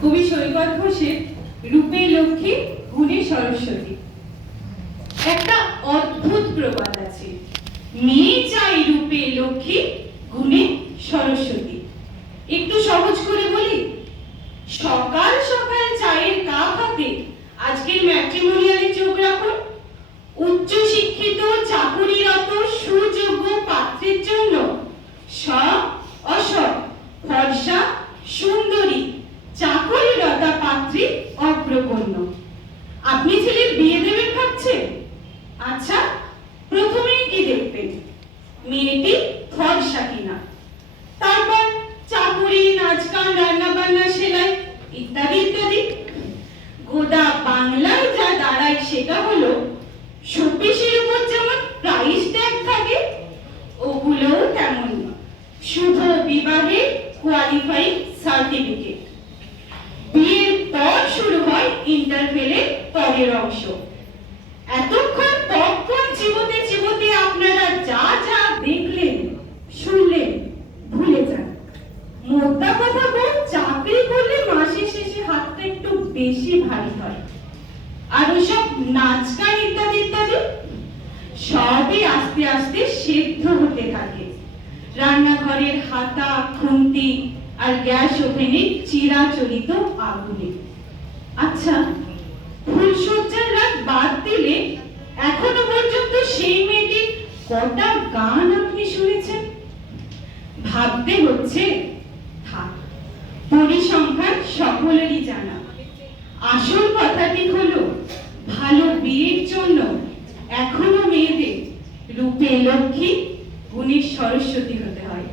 কবি সৈকত ঘোষের রূপে লক্ষ্মী গুণে সরস্বতী। একটা অদ্ভুত প্রবাদ আছে, মেয়ে চাই রূপে লক্ষ্মী গুণে সরস্বতী। একটু সহজ করে বলি, সকাল সকাল চায়ের কাপ হাতে আজকের ম্যাট্রিমোনিয়ালে চোখ রাখুন। উচ্চ শিক্ষিত চাকুরিরত সুযোগ্য পাত্রের জন্য সব অসব ফর্সা সুন্দরী চাকুরিরতা পাত্রী অগ্রগণ্য। আপনি ছেলের বিয়ে দেবেন ভাবছেন? আচ্ছা, প্রথমেই কি দেখবেন? মেয়েটি ফর্সা কিনা, তারপর চাকুরি, নাচ গান, রান্না বান্না, সেলাই ইত্যাদি ইত্যাদি। গোদা বাংলায় যা দাঁড়ায় সেটা হলো শোপিসের উপর যেমন প্রাইস ট্যাগ থাকে, ওগুলোও তেমন না, শুভ বিবাহে কোয়ালিফাইং সার্টিফিকেট। বিয়ের পর শুরু হয় ইন্টারভেলের পরের অংশ। এতক্ষণ পপকর্ন চিবোতে চিবোতে আপনারা যা যা দেখলেন শুনলেন ভুলে যান। মোদ্দা কথা বল, চাকরি করলে মাসের শেষে হাতটা একটু বেশি ভারী হয়। আর ওসব নাচ গান ইত্যাদি ইত্যাদি সবই আস্তে আস্তে সেদ্ধ হতে থাকে রান্নাঘরের হাতা খুন্তি আর গ্যাস ওভেনের চিরাচরিত আগুনে। আচ্ছা, ফুলসজ্জার রাত বাদ দিলে এখনো পর্যন্ত সেই মেয়েটির কটা গান আপনি শুনেছেন? ভাবতে হচ্ছে, থাক, পরিসংখ্যান সকলেরই জানা। আসল কথাটি হলো, ভালো বিয়ের জন্য এখনো মেয়েদের রূপে লক্ষ্মী গুণে সরস্বতী হতে হয়।